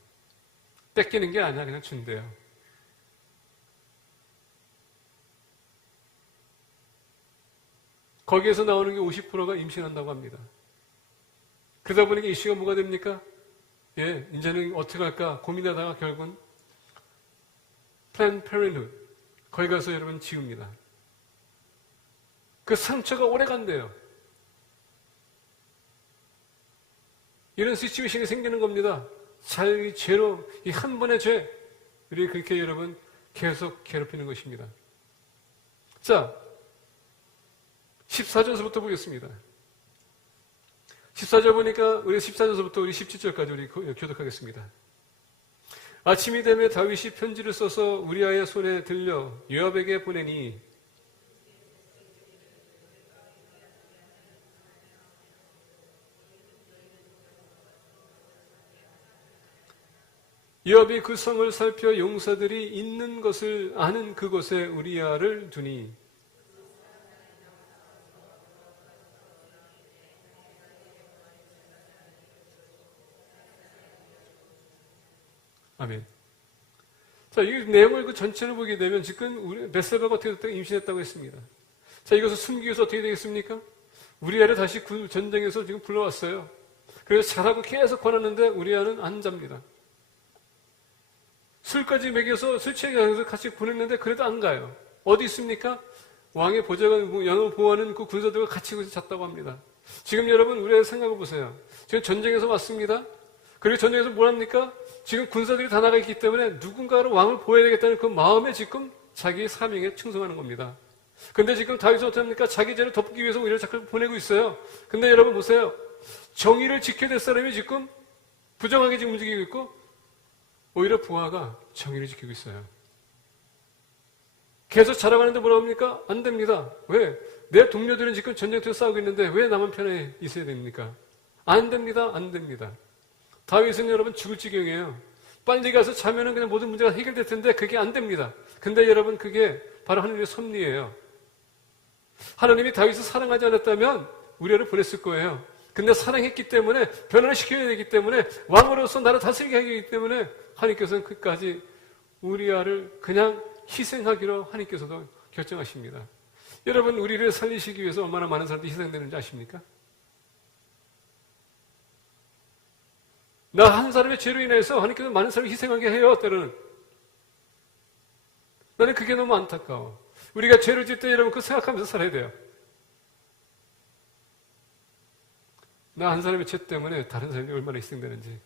뺏기는 게 아니야, 그냥 준대요. 거기에서 나오는 게 50%가 임신한다고 합니다. 그러다 보니까 이슈가 뭐가 됩니까? 이제는 어떻게 할까 고민하다가 결국은 플랜 페렌훗 거기 가서 여러분 지웁니다. 그 상처가 오래 간대요. 이런 시츄에이션이 생기는 겁니다. 자기 죄로 이 한 번의 죄 우리 그렇게 여러분 계속 괴롭히는 것입니다. 자, 14절서부터 보겠습니다. 14절 보니까 우리 14절서부터 우리 17절까지 우리 교독하겠습니다. 아침이 되매 다윗이 편지를 써서 우리아의 손에 들려 요압에게 보내니 요압이 그 성을 살펴 용사들이 있는 것을 아는 그곳에 우리아를 두니 아멘. 자, 이 내용을 그 전체를 보게 되면 지금 우리 벳세바가 어떻게 됐다고 임신했다고 했습니다. 자, 이것을 숨기기 위해서 어떻게 되겠습니까? 우리아를 다시 전쟁에서 지금 불러왔어요. 그래서 잘하고 계속 권하는데 우리아는 안 잡니다. 술까지 먹여서 술 취하게 해서 같이 보냈는데 그래도 안 가요. 어디 있습니까? 왕의 보좌관, 영을 보호하는 그 군사들과 같이 거기서 잤다고 합니다. 지금 여러분 우리아 생각해 보세요. 지금 전쟁에서 왔습니다. 그리고 전쟁에서 뭘 합니까? 지금 군사들이 다 나가 있기 때문에 누군가를 왕을 보호해야 되겠다는 그 마음에 지금 자기 사명에 충성하는 겁니다. 근데 지금 다윗은 어떻게 합니까? 자기 죄를 덮기 위해서 오히려 자꾸 보내고 있어요. 근데 여러분 보세요. 정의를 지켜야 될 사람이 지금 부정하게 지금 움직이고 있고 오히려 부하가 정의를 지키고 있어요. 계속 자랑하는데 뭐라고 합니까? 안 됩니다. 왜? 내 동료들은 지금 전쟁터에서 싸우고 있는데 왜 나만 편에 있어야 됩니까? 안 됩니다. 안 됩니다. 다윗은 여러분 죽을 지경이에요. 빨리 가서 자면은 그냥 모든 문제가 해결될 텐데 그게 안 됩니다. 근데 여러분 그게 바로 하나님의 섭리예요. 하나님이 다윗을 사랑하지 않았다면 우리를 보냈을 거예요. 근데 사랑했기 때문에 변화를 시켜야 되기 때문에 왕으로서 나를 다스리게 하기 때문에 하나님께서는 끝까지 우리아를 그냥 희생하기로 하나님께서도 결정하십니다. 여러분 우리를 살리시기 위해서 얼마나 많은 사람들이 희생되는지 아십니까? 나 한 사람의 죄로 인해서 하나님께서 많은 사람을 희생하게 해요. 때로는 나는 그게 너무 안타까워. 우리가 죄를 지을 때 여러분 그 생각하면서 살아야 돼요. 나 한 사람의 죄 때문에 다른 사람이 얼마나 희생되는지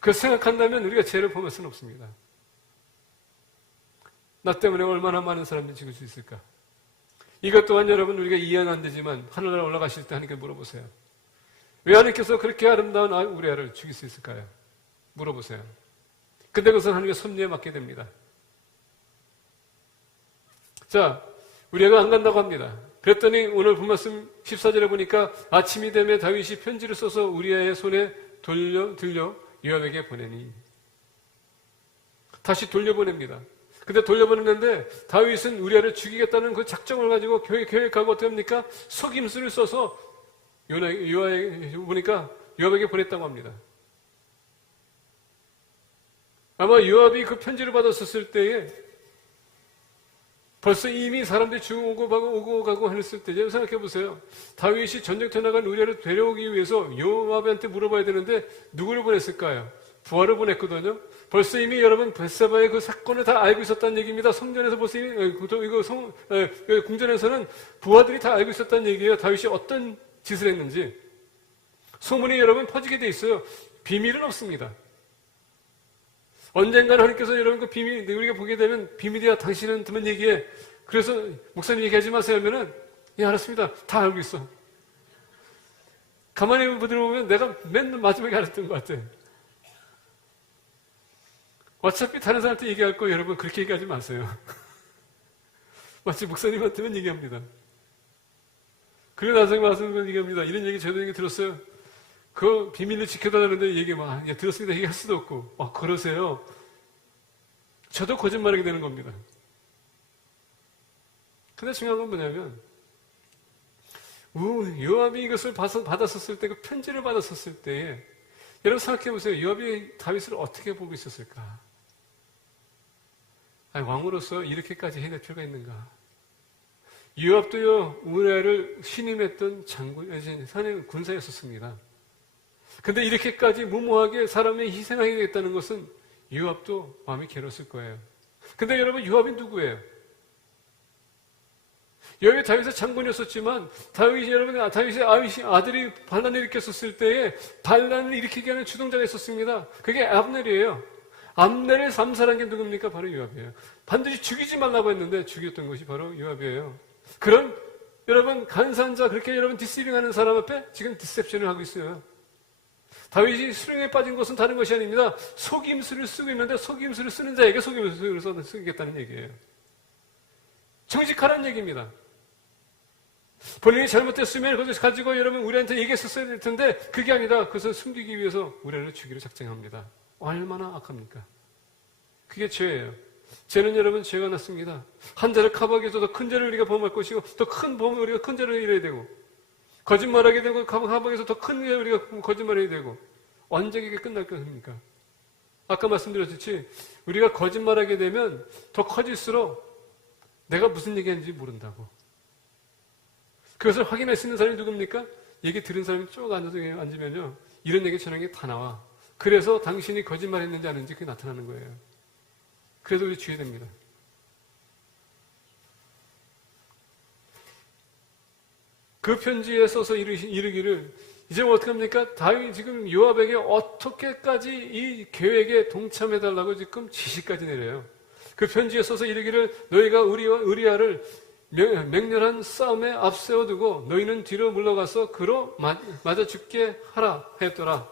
그 생각한다면 우리가 죄를 범할 수는 없습니다. 나 때문에 얼마나 많은 사람들이 죽을 수 있을까? 이것 또한 여러분 우리가 이해는 안 되지만 하늘나라 올라가실 때 하나님께 물어보세요. 왜 하나님께서 그렇게 아름다운 우리 아이를 죽일 수 있을까요? 물어보세요. 근데 그것은 하나님의 섭리에 맡게 됩니다. 자, 우리가 안 간다고 합니다. 그랬더니 오늘 본 말씀 14절에 보니까 아침이 되면 다윗이 편지를 써서 우리아의 손에 들려 요압에게 보내니 다시 돌려보냅니다. 근데 돌려보냈는데 다윗은 우리아를 죽이겠다는 그 작정을 가지고 계획하고 어떻게 합니까? 속임수를 써서 요압에게 보냈다고 합니다. 아마 요압이 그 편지를 받았었을 때에 벌써 이미 사람들이 오고 가고 했을 때, 생각해 보세요. 다윗이 전쟁터에 나간 우리아를 데려오기 위해서 요압한테 물어봐야 되는데 누구를 보냈을까요? 부하를 보냈거든요. 벌써 이미 여러분 벳세바의 그 사건을 다 알고 있었다는 얘기입니다. 성전에서 벌써 궁전에서는 부하들이 다 알고 있었다는 얘기예요. 다윗이 어떤 짓을 했는지. 소문이 여러분 퍼지게 돼 있어요. 비밀은 없습니다. 언젠가는 하나님께서 여러분 그 비밀, 우리가 보게 되면 비밀이야 당신은 듣는 얘기에, 그래서 목사님 얘기하지 마세요 하면은, 예, 알았습니다. 다 알고 있어. 가만히 들어보면 내가 맨 마지막에 알았던 것 같아. 어차피 다른 사람한테 얘기할 거 여러분 그렇게 얘기하지 마세요. 마치 목사님한테만 얘기합니다. 그리고 나중에 와서 얘기합니다. 이런 얘기 저도 얘기 들었어요. 그 비밀을 지켜달라는데 얘기 막, 야, 들었습니다. 얘기할 수도 없고. 그러세요. 저도 거짓말하게 되는 겁니다. 근데 중요한 건 뭐냐면, 요압이 이것을 받았었을 때, 그 편지를 받았었을 때에, 여러분 생각해 보세요. 요압이 다윗을 어떻게 보고 있었을까? 아니, 왕으로서 이렇게까지 해낼 필요가 있는가? 요압도요, 우리아를 신임했던 사내 군사였었습니다. 근데 이렇게까지 무모하게 사람의 희생하게 됐다는 것은 요압도 마음이 괴로웠을 거예요. 근데 여러분, 요압이 누구예요? 요압이 다윗의 장군이었었지만, 다윗의 아들이 반란을 일으켰었을 때에 반란을 일으키게 하는 주동자가 있었습니다. 그게 압넬이에요. 압넬을 암살한 게 누굽니까? 바로 요압이에요. 반드시 죽이지 말라고 했는데 죽였던 것이 바로 요압이에요. 그런 여러분 간사자, 그렇게 여러분 디스리빙하는 사람 앞에 지금 디셉션을 하고 있어요. 다윗이 수령에 빠진 것은 다른 것이 아닙니다. 속임수를 쓰고 있는데 속임수를 쓰는 자에게 속임수를 쓰겠다는 얘기예요. 정직하라는 얘기입니다. 본인이 잘못했으면 그것을 가지고 여러분 우리한테 얘기했었어야 될 텐데 그게 아니라 그것을 숨기기 위해서 우리를 죽이려 작정합니다. 얼마나 악합니까? 그게 죄예요. 죄는 여러분 죄가 났습니다. 한 죄를 커버하기 위해서 더 큰 죄를 우리가 범할 것이고 더 큰 범을 우리가 큰 죄를 이뤄야 되고 거짓말하게 되고 커버하기 위해서 더 큰 죄를 우리가 거짓말해야 되고 언제 이게 끝날 것입니까? 아까 말씀드렸듯이 우리가 거짓말하게 되면 더 커질수록 내가 무슨 얘기하는지 모른다고. 그것을 확인할 수 있는 사람이 누굽니까? 얘기 들은 사람이 쭉 앉으면요. 이런 얘기 저런 게 다 나와. 그래서 당신이 거짓말했는지 아닌지 그게 나타나는 거예요. 그래서 우리 주의해야 됩니다. 그 편지에 써서 이르기를 이제 어떻게 합니까? 다윗이 지금 요압에게 어떻게까지 이 계획에 동참해달라고 지금 지시까지 내려요. 그 편지에 써서 이르기를 너희가 우리아를 맹렬한 싸움에 앞세워두고 너희는 뒤로 물러가서 그로 맞아 죽게 하라 했더라.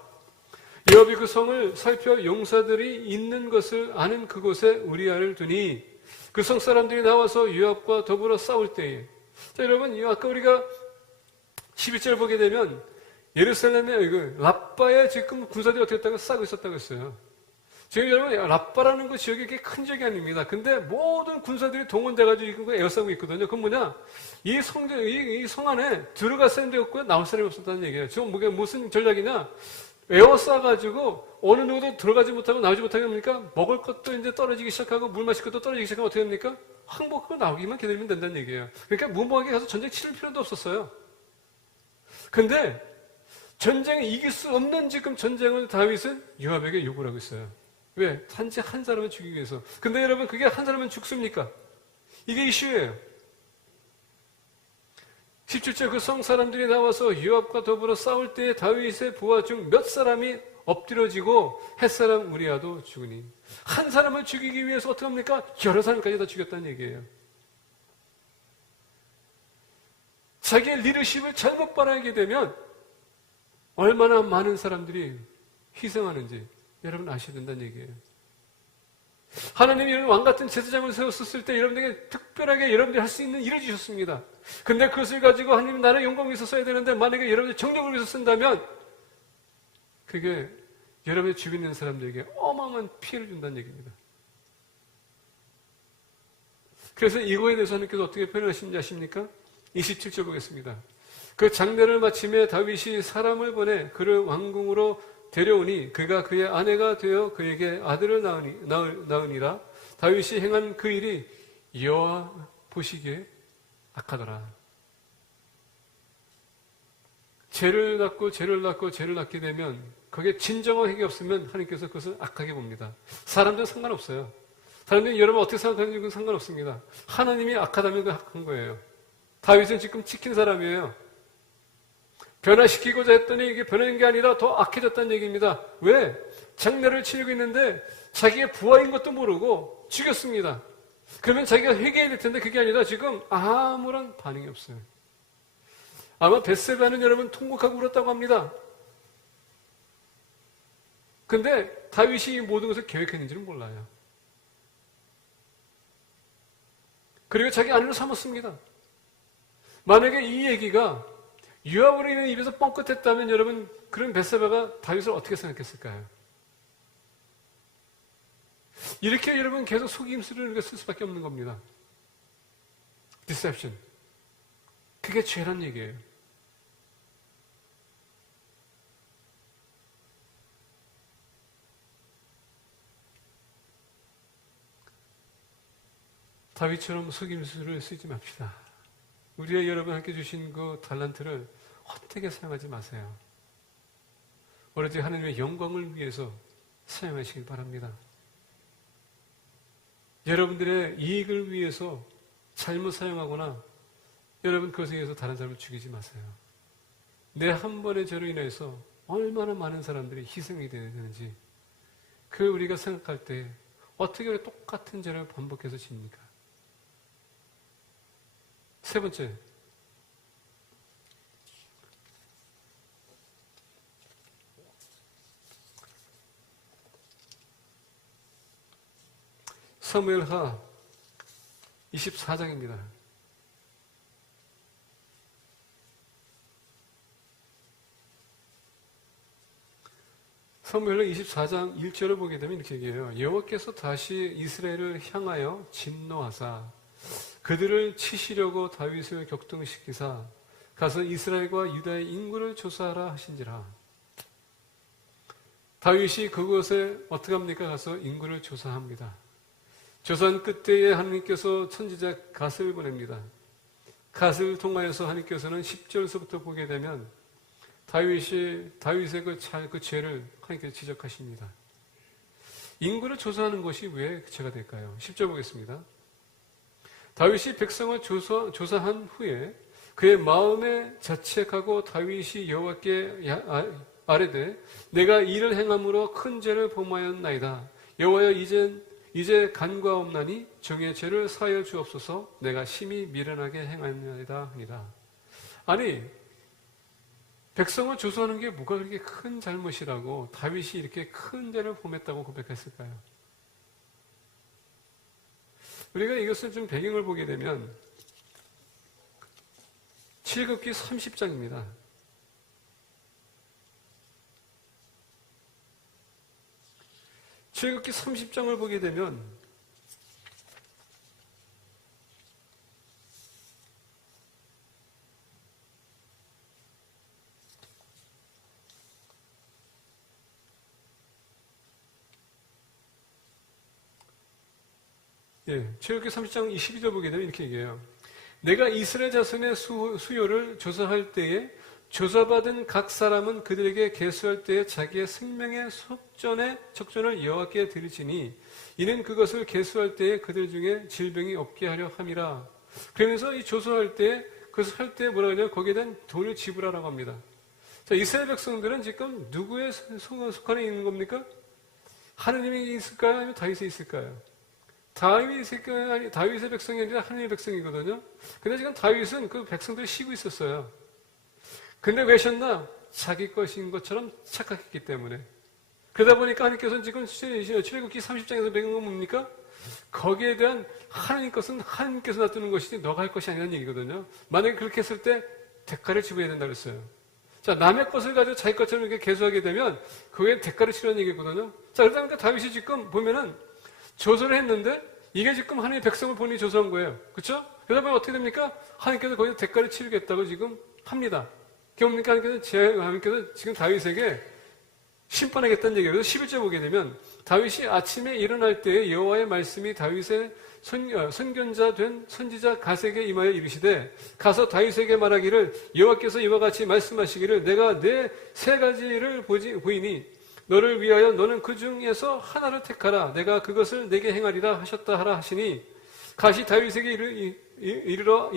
요압이 그 성을 살펴 용사들이 있는 것을 아는 그곳에 우리아를 두니 그 성 사람들이 나와서 요압과 더불어 싸울 때에, 자 여러분, 아까 우리가 11절 보게 되면 예루살렘의 라빠에 지금 군사들이 어떻게 했다고 싸고 있었다고 했어요. 지금 여러분, 라빠라는 그 지역이 그렇게 큰 지역이 아닙니다. 근데 모든 군사들이 동원돼가지고 에워싸고 있거든요. 그건 뭐냐? 이 성 안에 들어갈 사람도 없고요, 나올 사람이 없었다는 얘기예요. 지금 무슨 전략이냐? 에워싸가지고 어느 누구도 들어가지 못하고 나오지 못하게 합니까? 먹을 것도 이제 떨어지기 시작하고 물 마실 것도 떨어지기 시작하면 어떻게 합니까? 항복하고 나오기만 기다리면 된다는 얘기예요. 그러니까 무모하게 가서 전쟁 치를 필요도 없었어요. 근데 전쟁에 이길 수 없는 지금 전쟁을 다윗은 요압에게 요구를 하고 있어요. 왜? 단지 한 사람을 죽이기 위해서. 근데 여러분, 그게 한 사람은 죽습니까? 이게 이슈예요. 17절 그 성 사람들이 나와서 요압과 더불어 싸울 때에 다윗의 부하 중 몇 사람이 엎드려지고 햇사람 우리아도 죽으니, 한 사람을 죽이기 위해서 어떻게 합니까? 여러 사람까지 다 죽였다는 얘기예요. 자기의 리더십을 잘못 발휘하게 되면 얼마나 많은 사람들이 희생하는지 여러분 아셔야 된다는 얘기예요. 하나님이 이런 왕같은 제사장을 세웠을 때 여러분에게 특별하게 여러분들이 할 수 있는 일을 주셨습니다. 근데 그것을 가지고 하나님 나라의 영광을 위해서 써야 되는데 만약에 여러분의 정력을 위해서 쓴다면 그게 여러분의 주변에 있는 사람들에게 어마어마한 피해를 준다는 얘기입니다. 그래서 이거에 대해서 하나님께서 어떻게 표현하시는지 아십니까? 27절 보겠습니다. 그 장례를 마침에 다윗이 사람을 보내 그를 왕궁으로 데려오니 그가 그의 아내가 되어 그에게 아들을 낳으니라. 다윗이 행한 그 일이 여호와 보시기에 악하더라. 죄를 낳게 되면 거기에 진정한 회개 없으면 하나님께서 그것을 악하게 봅니다. 사람들은 상관없어요. 사람들이 여러분 어떻게 생각하는지 상관없습니다. 하나님이 악하다면 그 악한 거예요. 다윗은 지금 지킨 사람이에요. 변화시키고자 했더니 이게 변한 게 아니라 더 악해졌다는 얘기입니다. 왜? 장례를 치르고 있는데 자기의 부하인 것도 모르고 죽였습니다. 그러면 자기가 회개해야 될 텐데 그게 아니라 지금 아무런 반응이 없어요. 아마 벳세바는 여러분 통곡하고 울었다고 합니다. 근데 다윗이 이 모든 것을 계획했는지는 몰라요. 그리고 자기 아내를 삼았습니다. 만약에 이 얘기가 요압으로 인해 입에서 뻥끗했다면 여러분 그런 벳세바가 다윗을 어떻게 생각했을까요? 이렇게 여러분 계속 속임수를 쓸 수밖에 없는 겁니다. Deception. 그게 죄란 얘기예요. 다윗처럼 속임수를 쓰지 맙시다. 우리의 여러분 함께 주신 그 달란트를 헛되게 사용하지 마세요. 오로지 하나님의 영광을 위해서 사용하시길 바랍니다. 여러분들의 이익을 위해서 잘못 사용하거나 여러분 그것에 의해서 다른 사람을 죽이지 마세요. 내 한 번의 죄로 인해서 얼마나 많은 사람들이 희생이 되는지 그 우리가 생각할 때 어떻게 우리 똑같은 죄를 반복해서 집니까? 세 번째, 사무엘하 24장입니다. 사무엘하 24장 1절을 보게 되면 이렇게 얘기해요. 여호와께서 다시 이스라엘을 향하여 진노하사 그들을 치시려고 다윗을 격동시키사 가서 이스라엘과 유다의 인구를 조사하라 하신지라. 다윗이 그곳에 어떻게 합니까? 가서 인구를 조사합니다. 조사한 끝에 하나님께서 선지자 갓을 보냅니다. 갓을 통하여서 하나님께서는 10절서부터 보게 되면 다윗의 그 죄를 하나님께서 지적하십니다. 인구를 조사하는 것이 왜 죄가 될까요? 10절 보겠습니다. 다윗이 백성을 조사한 후에 그의 마음에 자책하고 다윗이 여호와께 아뢰되 내가 이를 행함으로 큰 죄를 범하였나이다. 여호와여 이제 간과 없나니 정의 죄를 사하여 주옵소서. 내가 심히 미련하게 행하였나이다 하니라. 아니 백성을 조사하는 게 뭐가 그렇게 큰 잘못이라고 다윗이 이렇게 큰 죄를 범했다고 고백했을까요? 우리가 이것을 좀 배경을 보게 되면 출애굽기 30장입니다. 출애굽기 30장을 보게 되면 출애굽기 30장 22절 보게 되면 이렇게 얘기해요. 내가 이스라엘 자손의 수요를 조사할 때에 조사받은 각 사람은 그들에게 계수할 때에 자기의 생명의 적전을 여호와께 드리지니 이는 그것을 계수할 때에 그들 중에 질병이 없게 하려 함이라. 그러면서 이 조사할 때 그것을 할 때 뭐라 그러냐면 거기에 대한 돈을 지불하라고 합니다. 자, 이스라엘 백성들은 지금 누구의 속한에 있는 겁니까? 하느님이 있을까요? 아니면 다윗이 있을까요? 다윗의 백성이 아니라 하나님의 백성이거든요. 근데 지금 다윗은 그 백성들이 쉬고 있었어요. 근데 왜 쉬었나? 자기 것인 것처럼 착각했기 때문에. 그러다 보니까 하나님께서는 지금 출애굽기 30장에서 배운 건 뭡니까? 거기에 대한 하나님 것은 하나님께서 놔두는 것이지 너가 할 것이 아니라는 얘기거든요. 만약에 그렇게 했을 때 대가를 지불해야 된다고 그랬어요. 자, 남의 것을 가지고 자기 것처럼 이렇게 계수하게 되면 그게 대가를 치르는 얘기거든요. 자, 그러다 보니까 다윗이 지금 보면은 조사를 했는데 이게 지금 하나님의 백성을 본인이 조사한 거예요. 그렇죠? 그러다 보면 어떻게 됩니까? 하나님께서 거기서 대가를 치르겠다고 지금 합니다. 그게 뭡니까? 하나님께서 지금 다윗에게 심판하겠다는 얘기예요. 그래서 11절 보게 되면 다윗이 아침에 일어날 때에 여호와의 말씀이 다윗의 선견자 된 선지자 갓에게 임하여 이르시되 가서 다윗에게 말하기를 여호와께서 이와 같이 말씀하시기를 내가 네 세 가지를 보이니 너를 위하여 너는 그 중에서 하나를 택하라 내가 그것을 내게 행하리라 하셨다 하라 하시니 갓이 다윗에게 이르러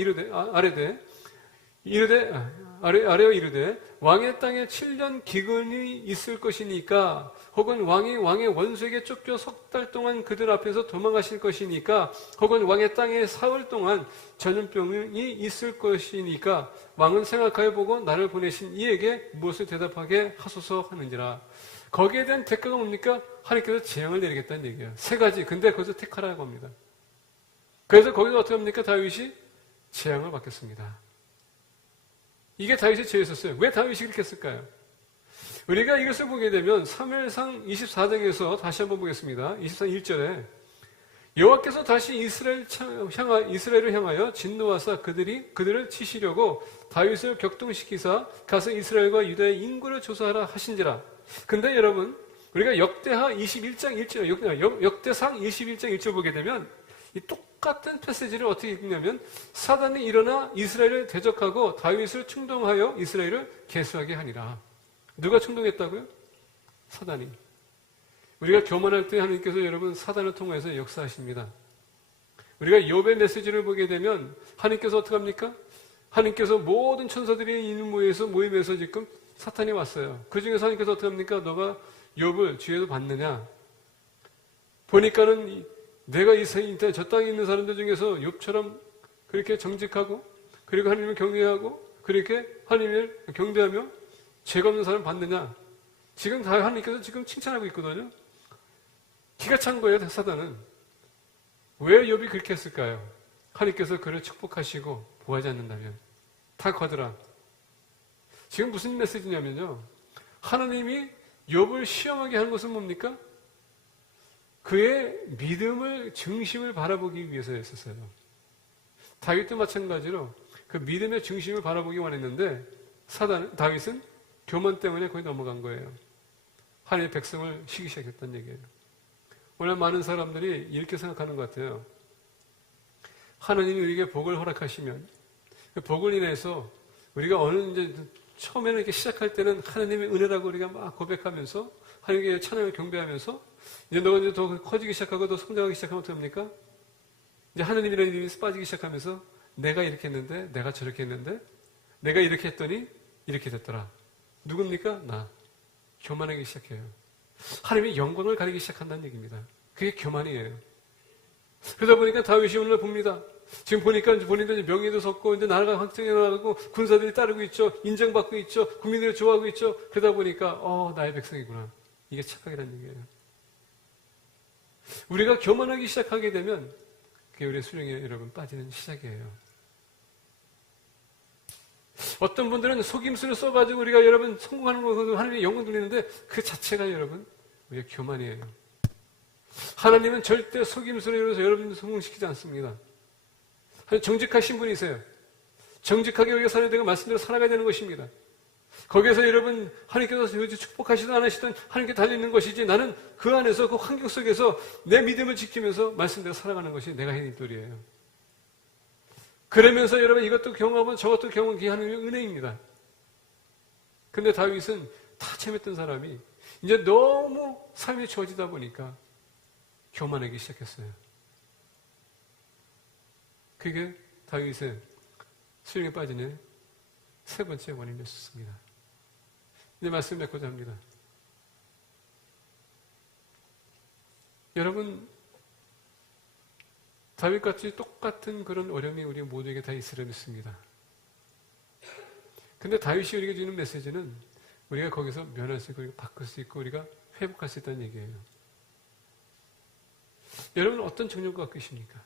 아래어 이르되 왕의 땅에 7년 기근이 있을 것이니까 혹은 왕이 왕의 원수에게 쫓겨 석 달 동안 그들 앞에서 도망가실 것이니까 혹은 왕의 땅에 사흘 동안 전염병이 있을 것이니까 왕은 생각하여 보고 나를 보내신 이에게 무엇을 대답하게 하소서 하는지라. 거기에 대한 대가가 뭡니까? 하나님께서 재앙을 내리겠다는 얘기예요. 세 가지. 근데 거기서 택하라고 합니다. 그래서 거기서 어떻게 합니까? 다윗이 재앙을 받겠습니다. 이게 다윗의 죄였었어요. 왜 다윗이 그렇게 했을까요? 우리가 이것을 보게 되면 사무엘상 24장에서 다시 한번 보겠습니다. 24장 1절에 여호와께서 다시 이스라엘을 향하여 진노하사 그들을 치시려고 다윗을 격동시키사 가서 이스라엘과 유다의 인구를 조사하라 하신지라. 근데 여러분 우리가 역대상 21장 1절 보게 되면 이 똑같은 패시지를 어떻게 읽냐면 사단이 일어나 이스라엘을 대적하고 다윗을 충동하여 이스라엘을 계수하게 하니라. 누가 충동했다고요? 사단이. 우리가 교만할 때 하나님께서 여러분 사단을 통해서 역사하십니다. 우리가 욥의 메시지를 보게 되면 하나님께서 어떻게 합니까? 하나님께서 모든 천사들이 있는 모임에서 지금 사탄이 왔어요. 그 중에서 하나님께서 어떻게 합니까? 너가 욥을 주에서 봤느냐? 보니까는 내가 저 땅에 있는 사람들 중에서 욥처럼 그렇게 정직하고 그리고 하나님을 경외하고 그렇게 하나님을 경배하며 죄가 없는 사람 봤느냐? 지금 다 하나님께서 지금 칭찬하고 있거든요. 기가 찬 거예요, 사단은. 왜 욥이 그렇게 했을까요? 하나님께서 그를 축복하시고 보호하지 않는다면 다 거더라. 지금 무슨 메시지냐면요. 하나님이 욥을 시험하게 하는 것은 뭡니까? 그의 믿음을 중심을 바라보기 위해서였었어요. 다윗도 마찬가지로 그 믿음의 중심을 바라보기 원했는데 다윗은 교만 때문에 거기 넘어간 거예요. 하나님의 백성을 시기 시작했다는 얘기예요. 오늘 많은 사람들이 이렇게 생각하는 것 같아요. 하나님이 우리에게 복을 허락하시면 그 복을 인해서 우리가 처음에는 이렇게 시작할 때는 하나님의 은혜라고 우리가 막 고백하면서 하나님께 찬양을 경배하면서 이제 너가 이제 더 커지기 시작하고 더 성장하기 시작하면 어떻게 합니까? 이제 하나님이라는 이름이 빠지기 시작하면서 내가 이렇게 했는데 내가 저렇게 했는데 내가 이렇게 했더니 이렇게 됐더라. 누굽니까? 나. 교만하기 시작해요. 하나님의 영광을 가리기 시작한다는 얘기입니다. 그게 교만이에요. 그러다 보니까 다윗이 오늘 봅니다. 지금 보니까 본인도 명예도 섰고 이제 나라가 확장해 나가고 군사들이 따르고 있죠. 인정받고 있죠. 국민들이 좋아하고 있죠. 그러다 보니까 나의 백성이구나. 이게 착각이라는 얘기예요. 우리가 교만하기 시작하게 되면 그게 우리의 수령에 여러분 빠지는 시작이에요. 어떤 분들은 속임수를 써가지고 우리가 여러분 성공하는 거 하나님의 영광 돌리는데 그 자체가 여러분 우리의 교만이에요. 하나님은 절대 속임수를 이루어서 여러분을 성공시키지 않습니다. 정직하신 분이세요. 정직하게 우리가 살아야 되고 말씀대로 살아가야 되는 것입니다. 거기에서 여러분 하나님께서 축복하시든 안 하시든 하나님께 달리는 것이지 나는 그 안에서 그 환경 속에서 내 믿음을 지키면서 말씀대로 살아가는 것이 내가 해야 될 일이에요. 그러면서 여러분 이것도 경험하면 저것도 경험하는 하나님의 은혜입니다. 근데 다윗은 다 참했던 사람이 이제 너무 삶이 좋아지다 보니까 교만하기 시작했어요. 그게 다윗의 수령에 빠지는 세 번째 원인이었습니다. 이제 말씀 맺고자 합니다. 여러분 다윗같이 똑같은 그런 어려움이 우리 모두에게 다 있으려 믿습니다. 근데 다윗이 우리에게 주는 메시지는 우리가 거기서 면할 수 있고 우리가 바꿀 수 있고 우리가 회복할 수 있다는 얘기예요. 여러분 어떤 정욕을 갖고 계십니까?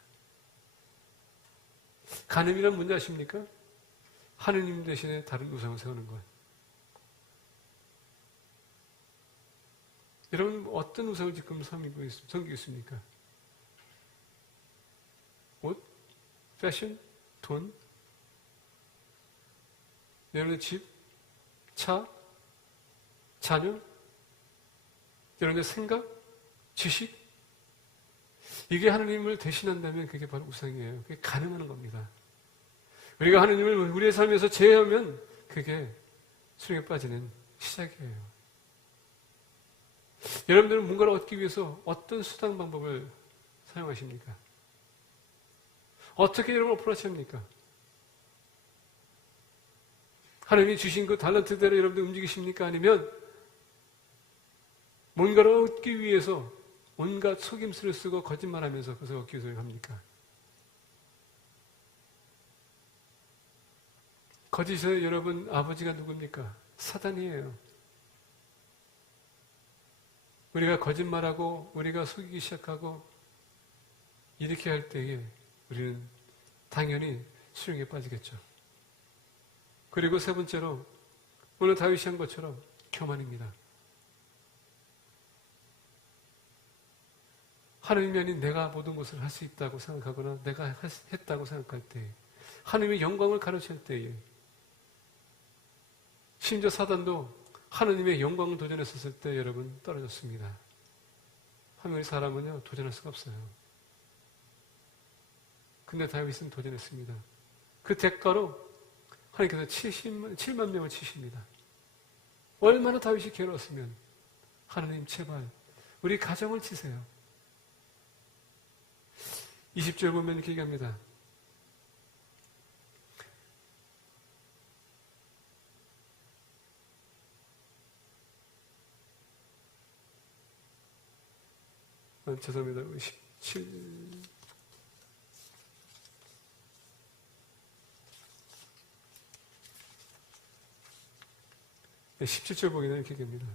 간음이란 뭔지 아십니까? 하느님 대신에 다른 우상을 세우는 것. 여러분 어떤 우상을 지금 섬기고 있습니까? 옷? 패션? 돈? 여러분의 집? 차? 자녀? 여러분의 생각, 지식, 이게 하나님을 대신한다면 그게 바로 우상이에요. 그게 가능한 겁니다. 우리가 하나님을 우리의 삶에서 제외하면 그게 수렁에 빠지는 시작이에요. 여러분들은 뭔가를 얻기 위해서 어떤 수단 방법을 사용하십니까? 어떻게 여러분 어프로치합니까? 하나님이 주신 그 달란트대로 여러분들 움직이십니까? 아니면 뭔가를 얻기 위해서 온갖 속임수를 쓰고 거짓말하면서 그것을 얻기 위해서 합니까? 거짓의 여러분 아버지가 누굽니까? 사단이에요. 우리가 거짓말하고 우리가 속이기 시작하고 이렇게 할 때에 우리는 당연히 수렁에 빠지겠죠. 그리고 세 번째로 오늘 다윗이 한 것처럼 교만입니다. 하나님이 아닌 내가 모든 것을 할 수 있다고 생각하거나 내가 했다고 생각할 때 하나님의 영광을 가로챌 때에 심지어 사단도 하나님의 영광을 도전했었을 때 여러분 떨어졌습니다. 하나님의 사람은요 도전할 수가 없어요. 근데 다윗은 도전했습니다. 그 대가로 하나님께서 7만 명을 치십니다. 얼마나 다윗이 괴로웠으면 하나님 제발 우리 가정을 치세요. 20절 보면 이렇게 얘기합니다. 죄송합니다. 17절 보기는 이렇게 얘기합니다.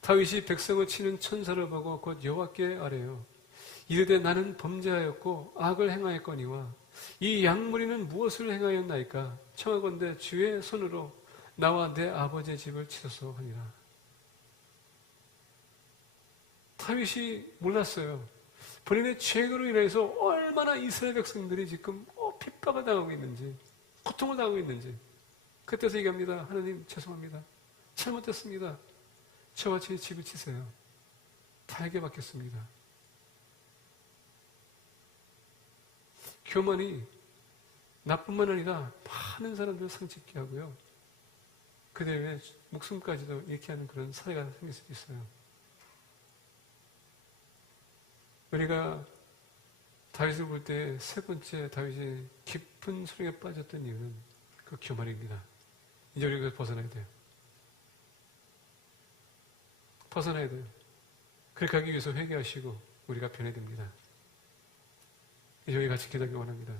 다윗이 백성을 치는 천사를 보고 곧 여호와께 아뢰요. 이르되 나는 범죄하였고 악을 행하였거니와 이 양무리는 무엇을 행하였나이까? 청하건대 주의 손으로 나와 내 아버지의 집을 치소서 하니라. 다윗이 몰랐어요. 본인의 죄로 인해서 얼마나 이스라엘 백성들이 지금 핍박을 당하고 있는지, 고통을 당하고 있는지. 그때서 얘기합니다. 하나님 죄송합니다. 잘못했습니다. 저와 제 집을 치세요. 달게 받겠습니다. 교만이 나뿐만 아니라 많은 사람들을 상처있게 하고요. 그 다음에 목숨까지도 잃게 하는 그런 사회가 생길 수도 있어요. 우리가 다윗을 볼 때 세 번째 다윗이 깊은 수렁에 빠졌던 이유는 그 교만입니다. 이제 우리가 벗어나야 돼요. 벗어나야 돼요. 그렇게 하기 위해서 회개하시고 우리가 변해야 됩니다. 이제 우리 같이 기도하기 원합니다.